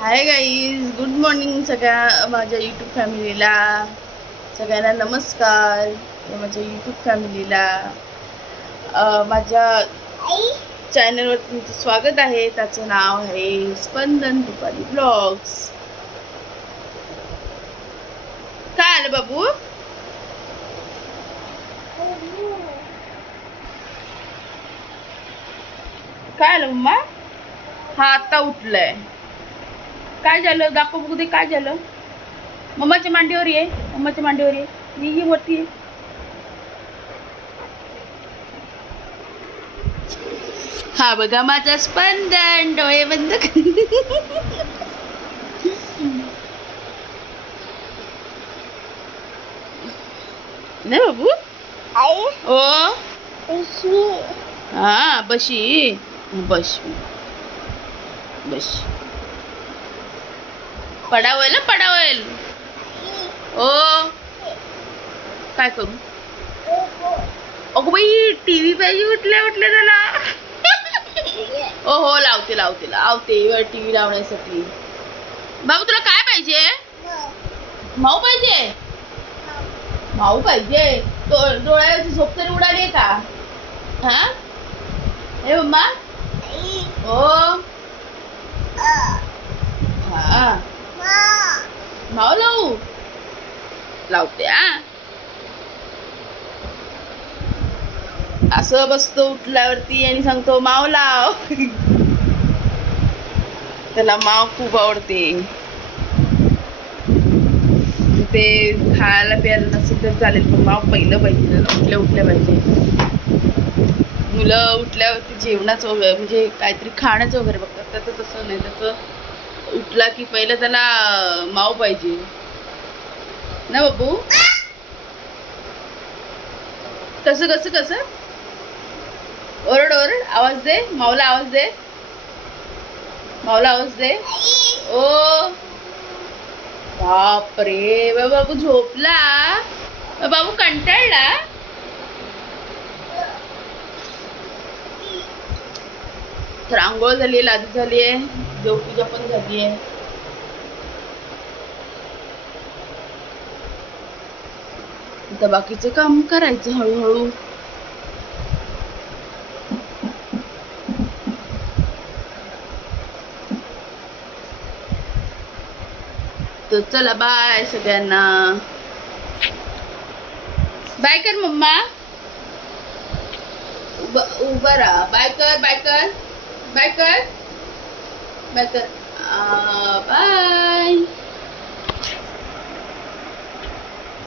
Hi guys, good morning सगळ्या माझ्या YouTube फॅमिलीला. सगळ्यांना नमस्कार. माझ्या यूट्यूब फॅमिलीला माझ्या चॅनलवर तुमचं स्वागत आहे. त्याचं नाव आहे स्पंदन दुपारी ब्लॉग्स. काय आलं बाबू? काय आलं मम्मा? हा आता उठलंय. काय झालं दाखव बघू दे. काय झालं? मम्माच्या मांडीवर ये. मम्माच्या मांडीवर ये. ये वरती ये. हा बघा माझा स्पंदन डोळे बंद नाही बाबू. ओ हा बशी बस बस. पडावेल पडावेल. ओ काय करू? अगो बाई टीव्ही पाहिजे. उठल्या उठल्या त्याला. ओ हो लावते लावते लावते टीव्ही लावण्यासाठी. बाबू तुला काय पाहिजे? माऊ पाहिजे. माऊ पाहिजे. डोळ्यावरची झोप तरी उडाली का? हा हे मम्मा. ओ हा माऊ लावू. लावते. असं बसतो उठल्यावरती आणि सांगतो माव लाव. त्याला माव खूप आवडते. ते खायला प्यायला नसेल तर चालेल पण माव पहिलं पाहिजे. त्याला उठल्या पाहिजे. मुलं उठल्यावरती जेवणाचं वगैरे म्हणजे काहीतरी खाण्याचं वगैरे बघतात. त्याचं तसं नाही. त्याचं उठला की पहिलं त्याला माव पाहिजे ना बाबू. कसं कसं कसं ओरड ओरड. आवाज दे माऊला. आवाज दे माऊला. आवाज दे. ओ बापरे बाबू झोपला. बाबू कंटाळला. तर आंघोळ झाली, लादी झाली आहे, देवपूजा पण झाली आहे. आता बाकीचं काम करायचं हळूहळू. तर चला बाय सगळ्यांना. बाय कर मम्मा. उभा राहा. बाय कर बाय कर बाय कर बाय कर. बाय.